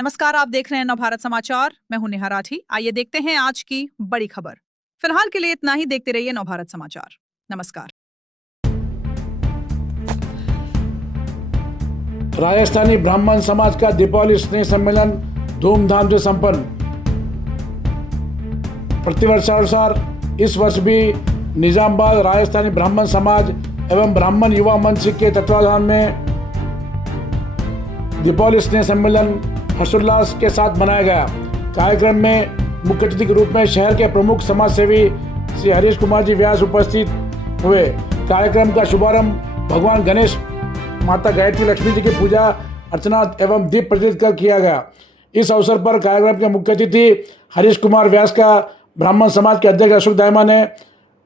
नमस्कार, आप देख रहे हैं नवभारत समाचार। मैं हूं नेहा राठी। आइए देखते हैं आज की बड़ी खबर। फिलहाल के लिए इतना ही। देखते रहिए नवभारत समाचार। नमस्कार। राजस्थानी ब्राह्मण समाज का दीपावली स्नेह सम्मेलन धूमधाम से संपन्न। प्रतिवर्षानुसार इस वर्ष भी निजामाबाद राजस्थानी ब्राह्मण समाज एवं ब्राह्मण युवा मंच के तत्वाधान में दीपावली स्नेह सम्मेलन हर्षोल्लास के साथ मनाया गया। कार्यक्रम में मुख्य अतिथि के रूप में शहर के प्रमुख समाज सेवी श्री हरीश कुमार जी व्यास उपस्थित हुए। कार्यक्रम का शुभारंभ भगवान गणेश, माता गायत्री लक्ष्मी जी की पूजा अर्चना एवं दीप प्रज्वलित कर किया गया। इस अवसर पर कार्यक्रम के मुख्य अतिथि हरीश कुमार व्यास का ब्राह्मण समाज के अध्यक्ष अशोक दायमा ने,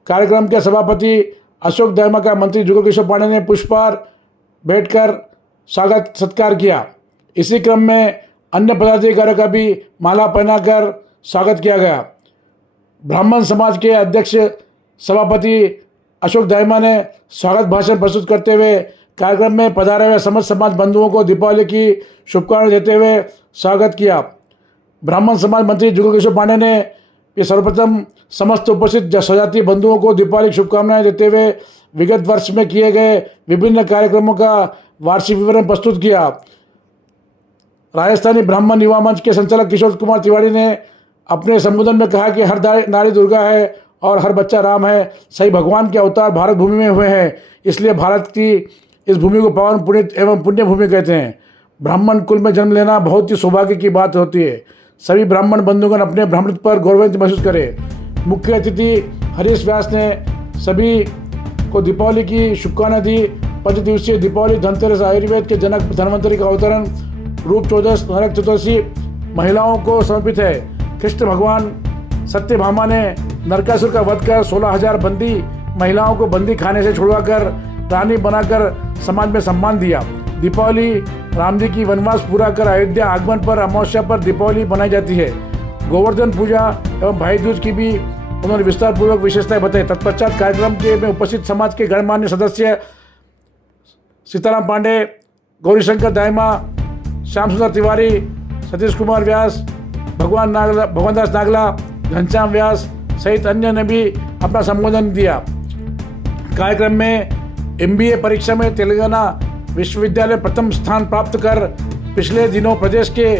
कार्यक्रम के सभापति अशोक दायमा का मंत्री जुगल किशोर पांडे ने पुष्पहार भेंट कर स्वागत सत्कार किया। इसी क्रम में अन्य पदाधिकारियों का भी माला पहनाकर स्वागत किया गया। ब्राह्मण समाज के अध्यक्ष सभापति अशोक दायमा ने स्वागत भाषण प्रस्तुत करते हुए कार्यक्रम में पधारे हुए समस्त समाज बंधुओं को दीपावली की शुभकामनाएं देते हुए स्वागत किया। ब्राह्मण समाज मंत्री जुगल किशोर पांडे ने सर्वप्रथम समस्त उपस्थित स्वजाति बंधुओं को दीपावली की शुभकामनाएं देते हुए विगत वर्ष में किए गए विभिन्न कार्यक्रमों का वार्षिक विवरण प्रस्तुत किया। राजस्थानी ब्राह्मण युवा मंच के संचालक किशोर कुमार तिवारी ने अपने संबोधन में कहा कि हर नारी दुर्गा है और हर बच्चा राम है। सही भगवान के अवतार भारत भूमि में हुए हैं, इसलिए भारत की इस भूमि को पावन पुनीत एवं पुण्य भूमि कहते हैं। ब्राह्मण कुल में जन्म लेना बहुत ही सौभाग्य की बात होती है। सभी ब्राह्मण बंधुगण अपने ब्राह्मणत्व पर गौरवान्वित महसूस करें। मुख्य अतिथि हरीश व्यास ने सभी को दीपावली की शुभकामनाएं दी। 5 दिवसीय दीपावली धनतेरस, आयुर्वेद के जनक धन्वंतरि का अवतरण, रूप चौदस, नरक चतुर्दशी महिलाओं को समर्पित है। कृष्ण भगवान सत्यभामा ने नरकासुर का वध कर 16,000 बंदी महिलाओं को बंदी खाने से छुड़वाकर रानी बनाकर समाज में सम्मान दिया। दीपावली राम जी की वनवास पूरा कर अयोध्या आगमन पर अमावस्या पर दीपावली मनाई जाती है। गोवर्धन पूजा एवं भाई दूज की भी उन्होंने विस्तार पूर्वक विशेषताएं बताई। तत्पश्चात कार्यक्रम के में उपस्थित समाज के गणमान्य सदस्य सीताराम पांडे, गौरीशंकर दायमा, श्याम सुंदर तिवारी, सतीश कुमार व्यास, भगवानदास नागला, घनश्याम व्यास सहित अन्य ने भी अपना संबोधन दिया। कार्यक्रम में MBA परीक्षा में तेलंगाना विश्वविद्यालय प्रथम स्थान प्राप्त कर पिछले दिनों प्रदेश के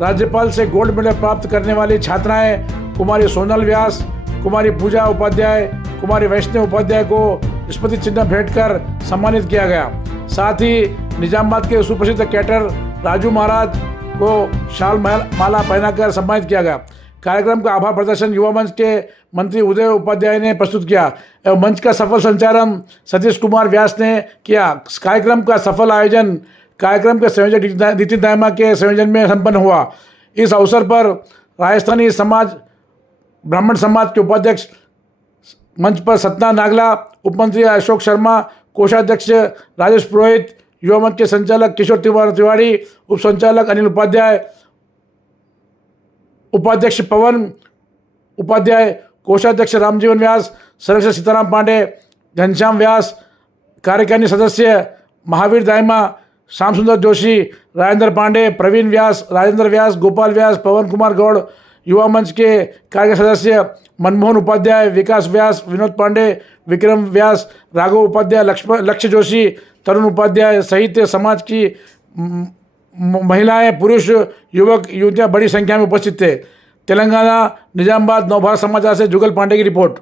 राज्यपाल से गोल्ड मेडल प्राप्त करने वाली छात्राएं कुमारी सोनल व्यास, कुमारी पूजा उपाध्याय, कुमारी वैष्णव उपाध्याय को स्मृति चिन्ह भेंट कर सम्मानित किया गया। साथ ही निजामाबाद के सुप्रसिद्ध कैटर राजू महाराज को शाल माला पहनाकर सम्मानित किया गया। कार्यक्रम का आभार प्रदर्शन युवा मंच के मंत्री उदय उपाध्याय ने प्रस्तुत किया एवं मंच का सफल संचालन सतीश कुमार व्यास ने किया। कार्यक्रम का सफल आयोजन कार्यक्रम के संयोजक नितिन दायमा के संयोजन में संपन्न हुआ। इस अवसर पर राजस्थानी समाज ब्राह्मण समाज के उपाध्यक्ष मंच पर सतना नागला, उपमंत्री अशोक शर्मा, कोषाध्यक्ष राजेश पुरोहित, युवा मंच के संचालक किशोर तिवारी, उप संचालक अनिल उपाध्याय, उपाध्यक्ष पवन उपाध्याय, कोषाध्यक्ष रामजीवन व्यास, संरक्षक सीताराम पांडे, घनश्याम व्यास, कार्यकारिणी सदस्य महावीर दायमा, श्याम सुंदर जोशी, राजेंद्र पांडे, प्रवीण व्यास, राजेंद्र व्यास, गोपाल व्यास, पवन कुमार गौड़, युवा मंच के कार्यकारी सदस्य मनमोहन उपाध्याय, विकास व्यास, विनोद पांडे, विक्रम व्यास, राघव उपाध्याय, लक्ष्य जोशी, तरुण उपाध्याय सहित समाज की महिलाएं, पुरुष, युवक, युवतियां बड़ी संख्या में उपस्थित थे। तेलंगाना निजामाबाद नवभारत समाचार से जुगल पांडे की रिपोर्ट।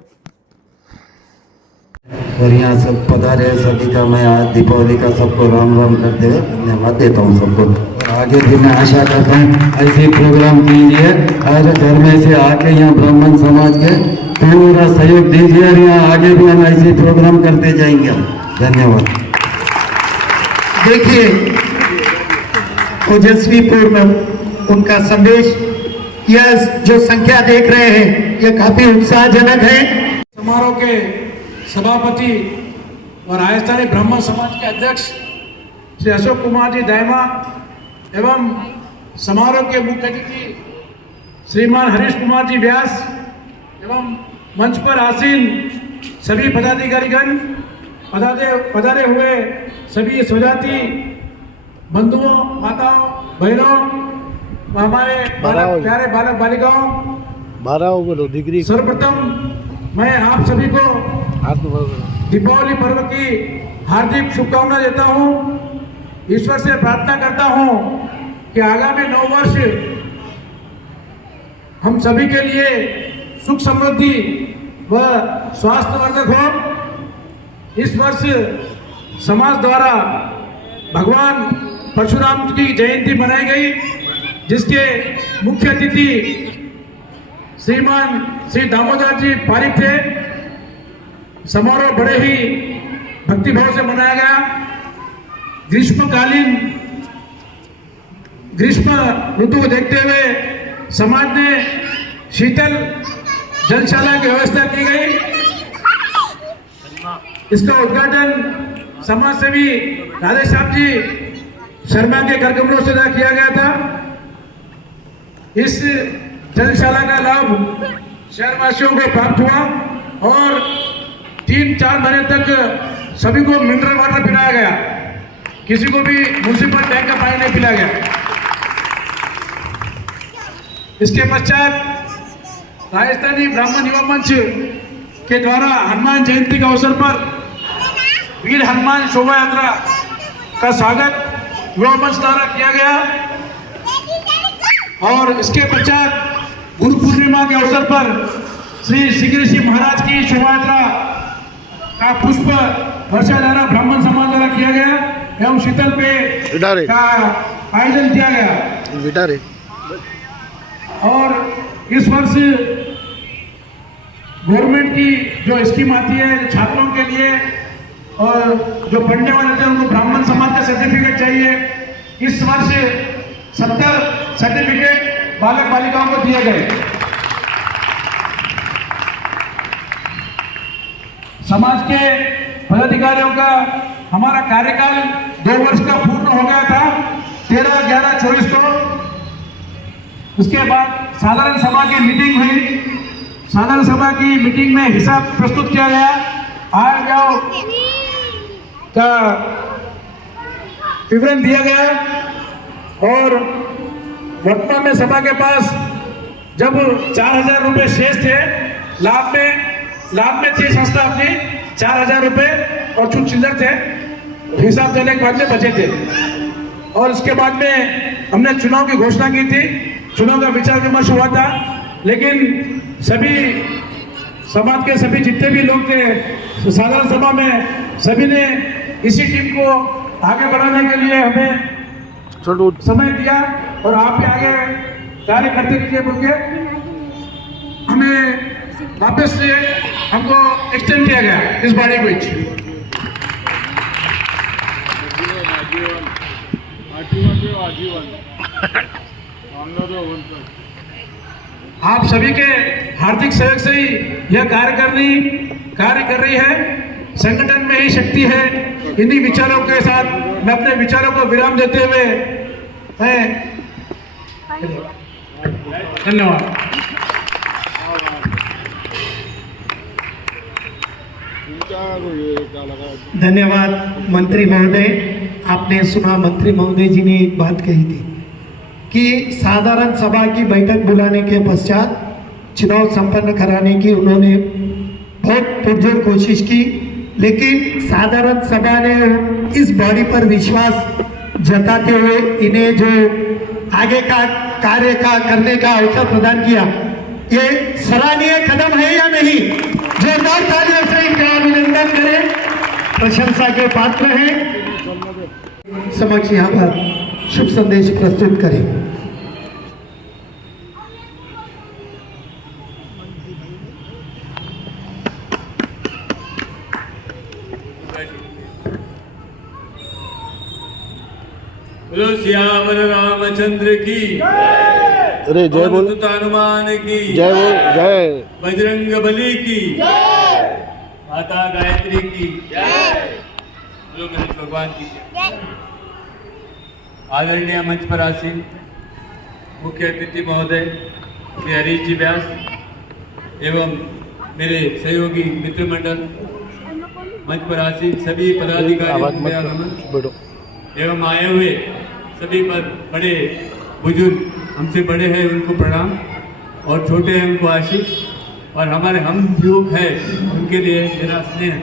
और यहाँ सब पधारे सभी का मैं आज दीपावली का सबको राम राम करते हुए धन्यवाद देता हूँ सबको। आगे भी मैं आशा करता हूँ ऐसे प्रोग्राम कीजिए, हर घर में से आके यहाँ ब्राह्मण समाज के पूरा सहयोग दीजिए और यहाँ आगे भी हम ऐसे प्रोग्राम करते जाएंगे। धन्यवाद। देखिए ओजस्वी पूर्ण उनका संदेश, यह जो संख्या देख रहे हैं यह काफी उत्साहजनक है। समारोह के सभापति और राजस्थानी ब्राह्मण समाज के अध्यक्ष श्री अशोक कुमार जी दायमा एवं समारोह के मुख्य अतिथि श्रीमान हरीश कुमार जी व्यास एवं मंच पर आसीन सभी पदाधिकारीगण, पधारे हुए सभी स्वजाति बंधुओं, माताओं, बहनों, हमारे प्यारे बालक बालिकाओं, बोलो डिग्री सर्वप्रथम मैं आप सभी को दीपावली पर्व की हार्दिक शुभकामनाएं देता हूं। ईश्वर से प्रार्थना करता हूं कि आगामी नव वर्ष हम सभी के लिए सुख समृद्धि व स्वास्थ्यवर्धक हो। इस वर्ष समाज द्वारा भगवान परशुराम की जयंती मनाई गई, जिसके मुख्य अतिथि श्रीमान श्री दामोदर जी पारिक थे। समारोह बड़े ही भक्तिभाव से मनाया गया। ग्रीष्म ऋतु को देखते हुए समाज ने शीतल जलशाला की व्यवस्था की गई। इसका उद्घाटन समाज सेवी राधेश्याम जी शर्मा के करकमलों से किया गया था। इस जलशाला का लाभ शहरवासियों को प्राप्त हुआ और 3-4 महीने तक सभी को मिनरल वाटर पिलाया गया। किसी को भी म्युनिसिपल टैंक का पानी नहीं पिलाया गया। इसके पश्चात राजस्थानी ब्राह्मण युवा मंच के द्वारा हनुमान जयंती के अवसर पर वीर हनुमान शोभा यात्रा का स्वागत युवा मंच द्वारा किया गया और इसके पश्चात गुरु पूर्णिमा के अवसर पर श्री श्री महाराज की शोभा यात्रा का पुष्प वर्षा द्वारा ब्राह्मण समाज द्वारा किया गया एवं शीतल पे का आयोजन किया गया। और इस वर्ष गवर्नमेंट की जो स्कीम आती है छात्रों के लिए और जो पढ़ने वाले थे उनको ब्राह्मण समाज का सर्टिफिकेट चाहिए। इस वर्ष 70 सर्टिफिकेट बालक बालिकाओं को दिए गए। समाज के पदाधिकारियों का हमारा कार्यकाल 2 वर्ष का पूर्ण हो गया था 13/11/24 को। उसके बाद साधारण सभा की मीटिंग हुई। साधारण सभा की मीटिंग में हिसाब प्रस्तुत किया गया। आय व्यय का विवरण दिया गया और वर्तमान में सभा के पास जब 4,000 रुपये शेष थे, लाभ में थी संस्था अपनी 4,000 रुपये और कुछ चिल्लर थे, हिसाब देने के बाद में बचे थे। और उसके बाद में हमने चुनाव की घोषणा की थी। चुनाव का विचार विमर्श हुआ था, लेकिन सभी समाज के सभी जितने भी लोग थे साधारण सभा में सभी ने इसी टीम को आगे बढ़ाने के लिए हमें समय दिया और आप भी आगे कार्य करते रहिए बोल के हमें वापस से हमको एक्सटेंड किया गया इस बॉडी को। आप सभी के हार्दिक सहयोग से ही यह कार्य कर रही है। संगठन में ही शक्ति है। इन्हीं विचारों के साथ मैं अपने विचारों को विराम देते हुए धन्यवाद। धन्यवाद मंत्री महोदय। आपने सुना मंत्री महोदय जी ने एक बात कही थी कि साधारण सभा की बैठक बुलाने के पश्चात चुनाव संपन्न कराने की उन्होंने बहुत पुरजोर कोशिश की, लेकिन साधारण सभा ने इस बॉडी पर विश्वास जताते हुए इन्हें जो आगे का कार्य का करने का अवसर प्रदान किया, ये सराहनीय कदम है या नहीं? जोरदार तालियों से इनका अभिनंदन करें, प्रशंसा के पात्र हैं। समक्ष यहाँ पर शुभ संदेश प्रस्तुत करें। बोलो सियावर रामचंद्र की अरे जय बोल, हनुमान की जय बोल, जय बजरंग बली की माता गायत्री की बोलो गणेश भगवान की। आदरणीय मंच पर आसीन मुख्य अतिथि महोदय श्री हरीश जी व्यास एवं मेरे सहयोगी मित्र मंडल, मंच पर आसीन सभी पदाधिकारी एवं आए हुए सभी बड़े बुजुर्ग हमसे बड़े हैं उनको प्रणाम, और छोटे हैं उनको आशीष, और हमारे हम युवक हैं उनके लिए मेरा स्नेह।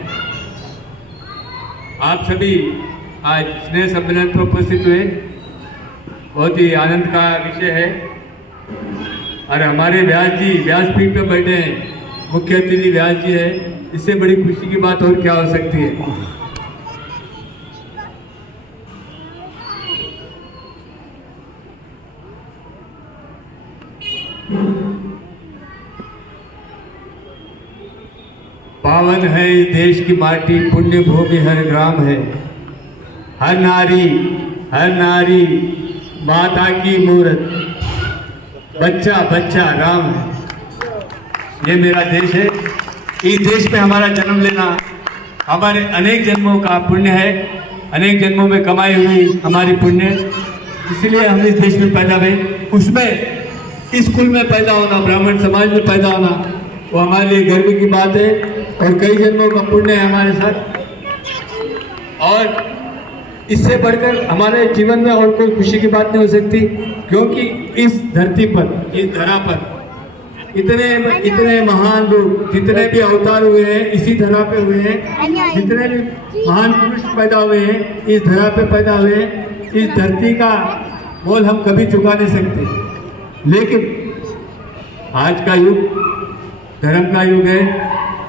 आप सभी आज स्नेह सम्मेलन पर उपस्थित हुए, बहुत ही आनंद का विषय है। और हमारे व्यासपीठ पर बैठे हैं, मुख्य अतिथि व्यास जी है, इससे बड़ी खुशी की बात और क्या हो सकती है। पावन है इस देश की माटी, पुण्य भूमि हर ग्राम है, हर नारी माता की मूरत, बच्चा बच्चा राम है। ये मेरा देश है। इस देश में हमारा जन्म लेना हमारे अनेक जन्मों का पुण्य है, अनेक जन्मों में कमाई हुई हमारी पुण्य, इसलिए हम इस देश में पैदा हुए। उसमें इस कुल में पैदा होना, ब्राह्मण समाज में पैदा होना, वो हमारे लिए गर्व की बात है और कई जन्मों का पुण्य है हमारे साथ। और इससे बढ़कर हमारे जीवन में और कोई खुशी की बात नहीं हो सकती, क्योंकि इस धरती पर, इस धरा पर इतने महान लोग, जितने भी अवतार हुए हैं इसी धरा पे हुए हैं, जितने भी महान पुरुष पैदा हुए हैं इस धरा पे पैदा हुए हैं। इस धरती का मोल हम कभी चुका नहीं सकते। लेकिन आज का युग धर्म का युग है,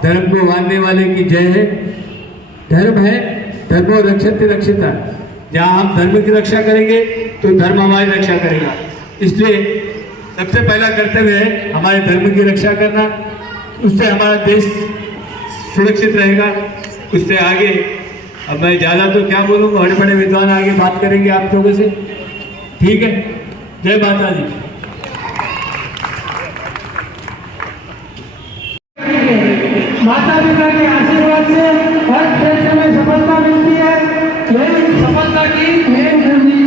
धर्म को मानने वाले की जय है। धर्म है, धर्मो रक्षते रक्षिता। जहाँ हम धर्म की रक्षा करेंगे तो धर्म हमारी रक्षा करेगा। इसलिए सबसे पहला कर्तव्य है हमारे धर्म की रक्षा करना, उससे हमारा देश सुरक्षित रहेगा। उससे आगे अब मैं ज़्यादा तो क्या बोलूँगा, बड़े बड़े विद्वान आगे बात करेंगे आप लोगों से, ठीक है। जय माता दी। माता पिता के आशीर्वाद से हर क्षेत्र में सफलता मिलती है। यही सफलता की मेन कुंजी।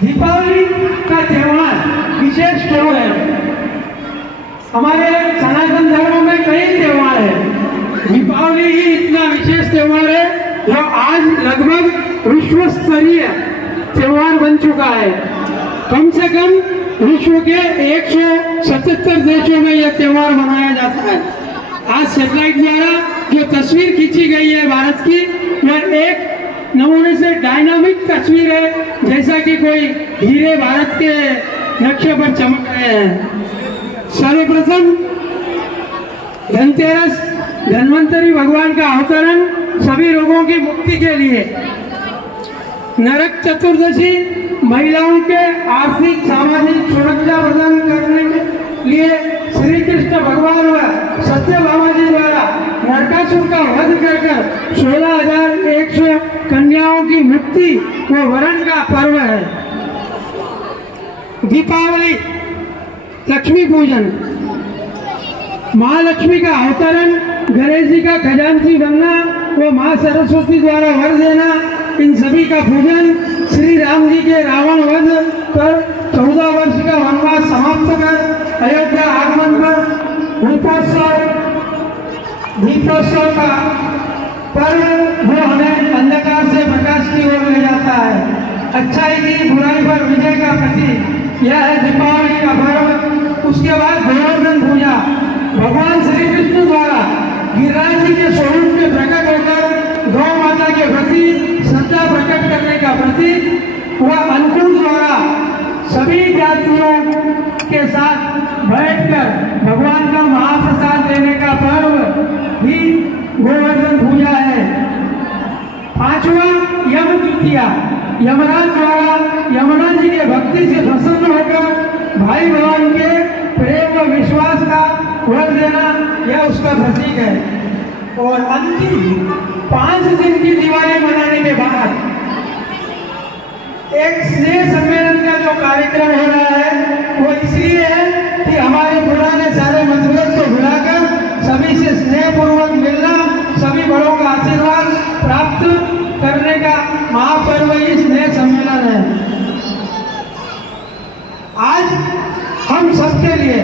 दीपावली का त्योहार विशेष क्यों है? हमारे सनातन धर्म में कई त्योहार है, दीपावली ही इतना विशेष त्योहार है जो आज लगभग विश्व स्तरीय त्योहार बन चुका है। कम से कम विश्व के 177 देशों में यह त्योहार मनाया जाता है। आज सैटेलाइट द्वारा जो तस्वीर खींची गई है भारत की, वह एक नमूने से डायनामिक तस्वीर है, जैसा कि कोई हीरे भारत के नक्शे पर चमक रहे हैं। सर्वप्रथम धनतेरस, धन्वंतरी भगवान का अवतरण सभी रोगों की मुक्ति के लिए। नरक चतुर्दशी महिलाओं के आर्थिक सामाजिक सुरक्षा प्रदान करने के लिए श्री कृष्ण भगवान व सत्यभामा जी द्वारा नरकासुर का वध कर 16,100 कन्याओं की मुक्ति व वरण का पर्व है। दीपावली, लक्ष्मी पूजन, महालक्ष्मी का अवतरण, गणेश जी का खजांची बनना व माँ सरस्वती द्वारा वर देना, इन सभी का पूजन श्री राम जी के रावण वध पर 14 वर्ष का वनवास समाप्त कर अयोध्या आगमन पर दीपोत्सव का पर्व वो हमें अंधकार से प्रकाश की ओर ले जाता है। अच्छाई की बुराई पर विजय का प्रतीक यह है दीपावली का पर्व। उसके बाद गोवर्धन पूजा, भगवान श्री कृष्ण द्वारा गिरिराज जी के स्वरूप में प्रकट होकर गौ माता के प्रति श्रद्धा प्रकट करने का प्रतीक, वह अन्नकूट द्वारा सभी जातियों के साथ बैठकर भगवान का महाप्रसाद देने का पर्व भी गोवर्धन पूजा है। पांचवा यम तृतीया, यमराज द्वारा यमुना जी के भक्ति से प्रसन्न होकर भाई बहन के प्रेम व विश्वास का वर देना, यह उसका प्रतीक है। और अंतिम 5 दिन की दिवाली मनाने के बाद एक स्नेह सम्मेलन का जो कार्यक्रम हो रहा है वो इसलिए है कि हमारे पुराने सारे मतभेद को भुलाकर सभी से स्नेहपूर्वक मिलना, सभी बड़ों का आशीर्वाद प्राप्त करने का महापर्व ही स्नेह सम्मेलन है। आज हम सबके लिए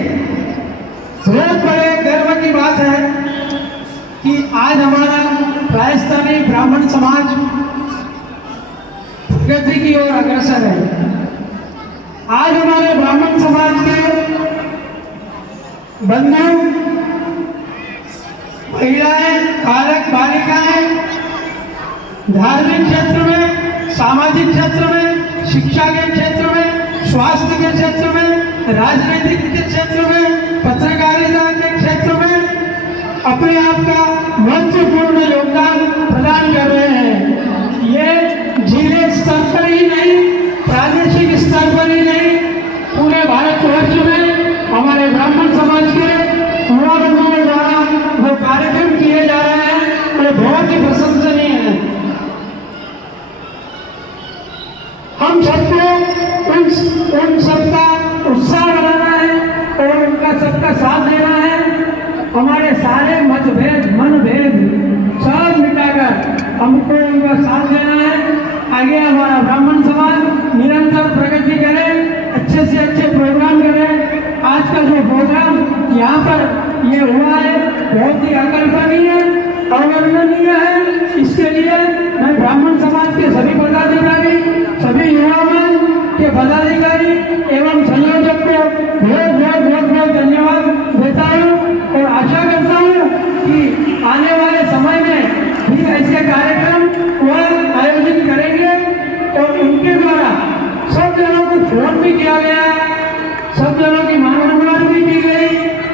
बहुत बड़े गर्व की बात है कि आज हमारा राजस्थानी ब्राह्मण समाज प्रगति की ओर अग्रसर है। आज हमारे ब्राह्मण समाज के बंधु, महिलाएं, बालक बालिकाएं धार्मिक क्षेत्र में, सामाजिक क्षेत्र में, शिक्षा के क्षेत्र में, स्वास्थ्य के क्षेत्र में, राजनीतिक के क्षेत्र में, पत्रकारिता के क्षेत्र में अपने आप का महत्वपूर्ण योगदान प्रदान कर रहे हैं। ये जिले स्तर पर ही नहीं, प्रादेशिक स्तर पर ही नहीं, पूरे भारतवर्ष में हमारे ब्राह्मण समाज के युवा बंधुओं द्वारा वो कार्यक्रम किए जा रहे हैं, वो बहुत ही प्रशंसनीय है। हम सबको उन सबका उत्साह बनाना है और उनका सबका साथ देना है। हमारे सारे मतभेद, मनभेद सब मिटाकर हमको उनका साथ देना है। आगे हमारा ब्राह्मण समाज निरंतर प्रगति करे, अच्छे से अच्छे प्रोग्राम करे। आज का जो प्रोग्राम यहाँ पर ये हुआ है बहुत ही अकल्पनीय, अवर्णनीय है। इसके लिए मैं ब्राह्मण समाज के सभी पदाधिकारी, सभी युवा मन के पदाधिकारी एवं संयोजक को बहुत धन्यवाद देता हूँ और आशा करता हूँ कि आने वाले समय में भी ऐसे कार्यक्रम वह आयोजित करेंगे और उनके द्वारा सब जनों को फोन भी किया गया, सब जनों की मांग भी की गई,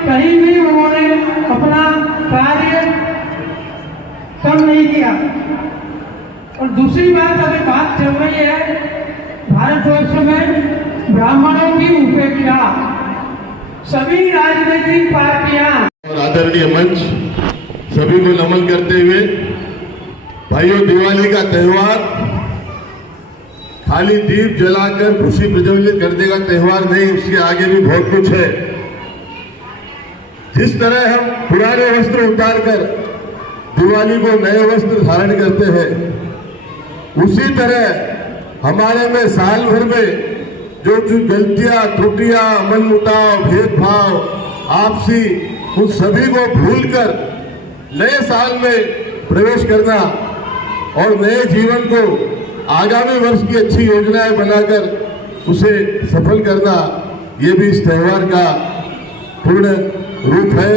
कहीं भी उन्होंने अपना कार्य कम नहीं किया। और दूसरी बात, अभी बात चल रही है भारतवर्ष में ब्राह्मणों की उपेक्षा। सभी राजनीतिक पार्टियां और आदरणीय मंच सभी को नमन करते हुए, भाइयों, दिवाली का त्योहार खाली दीप जलाकर खुशी प्रज्वलित करने का त्योहार नहीं, उसके आगे भी बहुत कुछ है। जिस तरह हम पुराने वस्त्र उतारकर दिवाली को नए वस्त्र धारण करते हैं, उसी तरह हमारे में साल भर में जो गलतियां, त्रुटियां, मनमुटाव, भेदभाव, आपसी, उन सभी को भूलकर नए साल में प्रवेश करना और नए जीवन को आगामी वर्ष की अच्छी योजनाएं बनाकर उसे सफल करना, ये भी इस त्योहार का पूर्ण रूप है।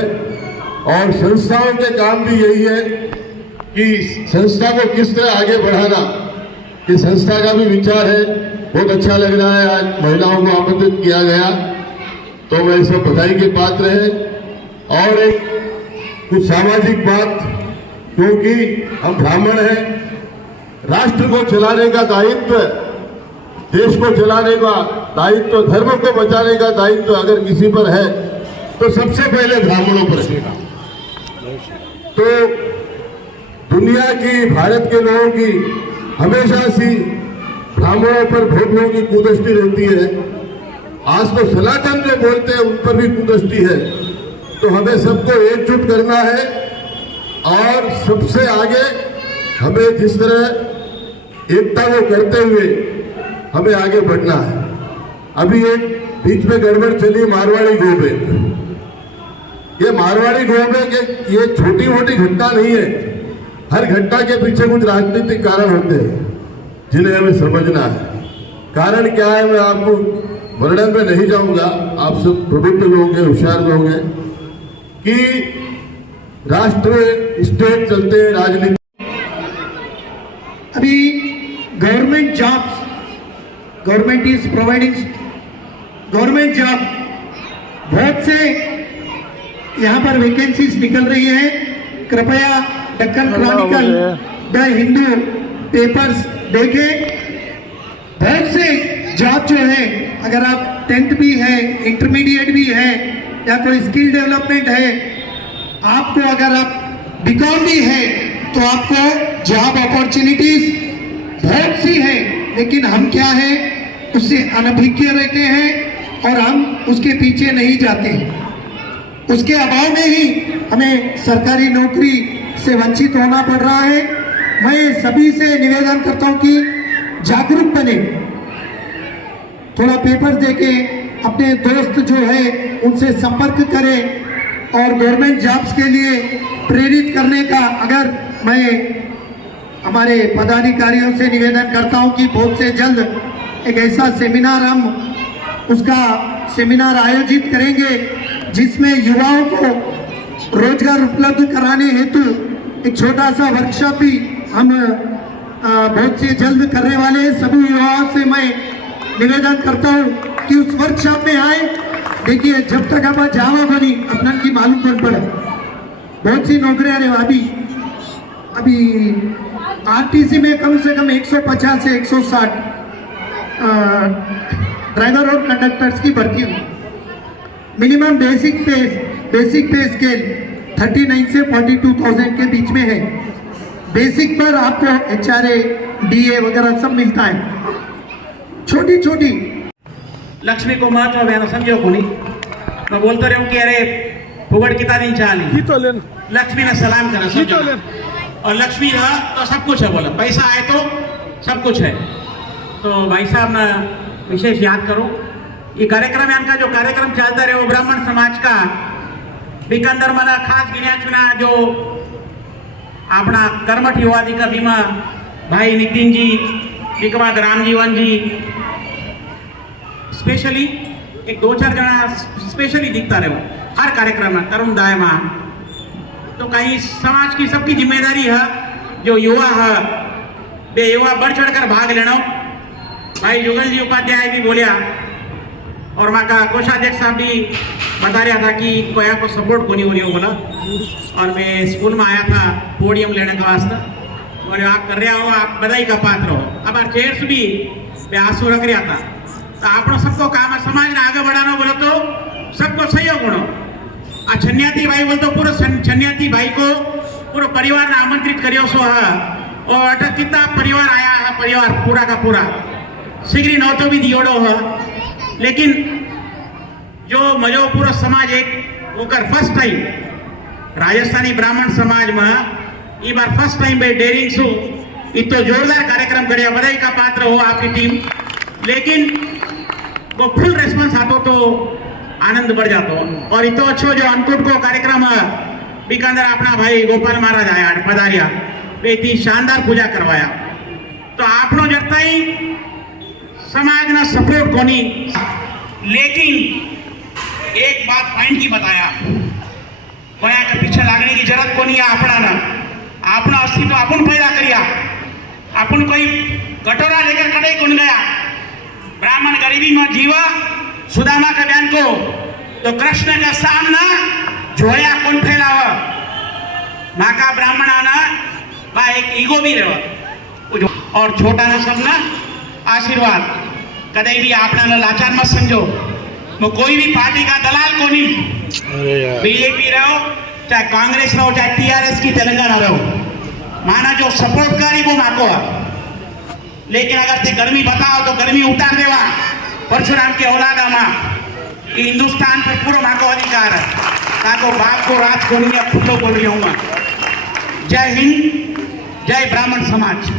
और संस्थाओं के काम भी यही है कि संस्था को किस तरह आगे बढ़ाना, ये संस्था का भी विचार है। बहुत अच्छा लग रहा है, आज महिलाओं को आमंत्रित किया गया, तो मैं इसमें बधाई के पात्र है। और एक कुछ सामाजिक बात, क्योंकि हम ब्राह्मण हैं, राष्ट्र को चलाने का दायित्व, देश को चलाने का दायित्व, धर्म को बचाने का दायित्व अगर किसी पर है तो सबसे पहले ब्राह्मणों पर है। तो दुनिया की, भारत के लोगों की हमेशा सी ब्राह्मणों पर बहुत लोगों की कुदृष्टि रहती है। आज तो सनातन जो बोलते हैं उन पर भी कुदृष्टि है। तो हमें सबको एकजुट करना है और सबसे आगे हमें जिस तरह एकता को करते हुए हमें आगे बढ़ना है। अभी एक बीच में गड़बड़ चली मारवाड़ी गोबेक। ये मारवाड़ी गोबेक ये छोटी मोटी घटना नहीं है। हर घटना के पीछे कुछ राजनीतिक कारण होते हैं जिन्हें हमें समझना है। कारण क्या है मैं आपको वर्णन में नहीं जाऊंगा, आप सब प्रबुद्ध लोग हैं, होशियार लोग हैं, कि राष्ट्र स्टेट चलते हैं राजनीति। अभी government jobs, government is providing government job, बहुत से यहाँ पर वैकेंसीज निकल रही है। कृपया Deccan Chronicle, the Hindu papers देखें। बहुत से जॉब जो है, अगर आप 10th भी है, इंटरमीडिएट भी है, या कोई स्किल डेवलपमेंट है, आपको अगर आप बीकॉम भी है तो आपको जॉब अपॉर्चुनिटीज बहुत सी है। लेकिन हम क्या है, उससे अनभिज्ञ रहते हैं और हम उसके पीछे नहीं जाते हैं। उसके अभाव में ही हमें सरकारी नौकरी से वंचित होना पड़ रहा है। मैं सभी से निवेदन करता हूं कि जागरूक बने, थोड़ा पेपर देके अपने दोस्त जो है उनसे संपर्क करें और गवर्नमेंट जॉब्स के लिए प्रेरित करने का, अगर मैं हमारे पदाधिकारियों से निवेदन करता हूं कि बहुत से जल्द एक ऐसा सेमिनार हम उसका सेमिनार आयोजित करेंगे जिसमें युवाओं को रोजगार उपलब्ध कराने हेतु एक छोटा सा वर्कशॉप भी हम बहुत से जल्द करने वाले हैं। सभी युवाओं से मैं निवेदन करता हूँ कि उस वर्कशॉप में आए। देखिए जब तक आप जावा बनी अपना की मालूम पड़ पड़े बहुत सी नौकरियां रहे। अभी आरटीसी में कम से कम 150 से 160 ड्राइवर और कंडक्टर्स की भर्ती हुई। मिनिमम बेसिक पे स्केल 39 से 42,000 के बीच में है। बेसिक पर आपको HRA DA वगैरह सब मिलता है। छोटी छोटी लक्ष्मी को महत्व बयान समझो कोनी। मैं बोलता रहूं कि अरे फुगड़ कितना नहीं चाली लक्ष्मी ने सलाम करा समझो। और लक्ष्मी रहा तो सब कुछ है, बोला पैसा आए तो सब कुछ है। तो भाई साहब ना विशेष याद करो ये कार्यक्रम इनका जो कार्यक्रम चलता रहे वो ब्राह्मण समाज का बीकानेर मला खास गिन्या जो अपना कर्मठ युवादी का बीमा भाई नितिन जी के बाद रामजीवन जी स्पेशली एक 2-4 जना स्पेशली दिखता रहे हर कार्यक्रम में तरुण दाय में। तो कहीं समाज की सबकी जिम्मेदारी है जो युवा है बे युवा बढ़ चढ़कर भाग लेना। भाई जुगल जी उपाध्याय भी बोलिया और वहाँ का कोषाध्यक्ष साहब भी बता रहा था कि कोया को सपोर्ट को नहीं हो रही हो बोला। और मैं स्कूल में आया था पोडियम लेने का वास्ता और आप कर रहे हो आप बधाई का पात्र हो। अब चेयर्स भी आंसू रख रहा था। तो आप सबको काम है समाज ने आगे बढ़ाना बोलो तो सबको सहयोग होना। आ छन्याती भाई बोलते पूरे छन्याती भाई को पूरा परिवार ने आमंत्रित करियो सो है और अटक कितना परिवार आया है परिवार पूरा का पूरा सिगरी नौतो भी दियोड़ो है। लेकिन जो मजो पूरा समाज एक होकर फर्स्ट टाइम राजस्थानी ब्राह्मण समाज में ये बार फर्स्ट टाइम भाई डेरिंग सो इतो जोरदार कार्यक्रम करे बधाई का पात्र हो आपकी टीम। लेकिन वो फुल रेस्पॉन्स आतो तो आनंद बढ़ जातो। और इतो अच्छो जो अंकुट को कार्यक्रम है बीकानेर अपना भाई गोपाल महाराज आया पधारिया वे इतनी शानदार पूजा करवाया। तो आपनो जरता ही समाज ना सपोर्ट कोनी। लेकिन एक बात पॉइंट की बताया कोया के पीछे लागने की जरूरत कोनी है। अपना अस्तित्व अपन पैदा करिया। अपन कोई कटोरा लेकर कड़े कौन गया। ब्राह्मण गरीबी में जीवा सुदामा का बयान को तो कृष्ण का सामना जोया कौन फैलावा। माँ का ब्राह्मण आना वह एक ईगो भी रहे और छोटा ना सब ना आशीर्वाद कदे भी आपने लाचार मत समझो। वो कोई भी पार्टी का दलाल को नहीं बीजेपी रहो चाहे कांग्रेस रहो चाहे TRS की तेलंगाना रहो माना जो सपोर्ट करी वो माको है। लेकिन अगर ते गर्मी बताओ तो गर्मी उतार देवा परशुराम के औलादा माँ हिंदुस्तान पर पूरा माँ को अधिकार है। ताको बाप को रात को नहीं खुद को बोल रही हूँ। जय हिंद जय ब्राह्मण समाज।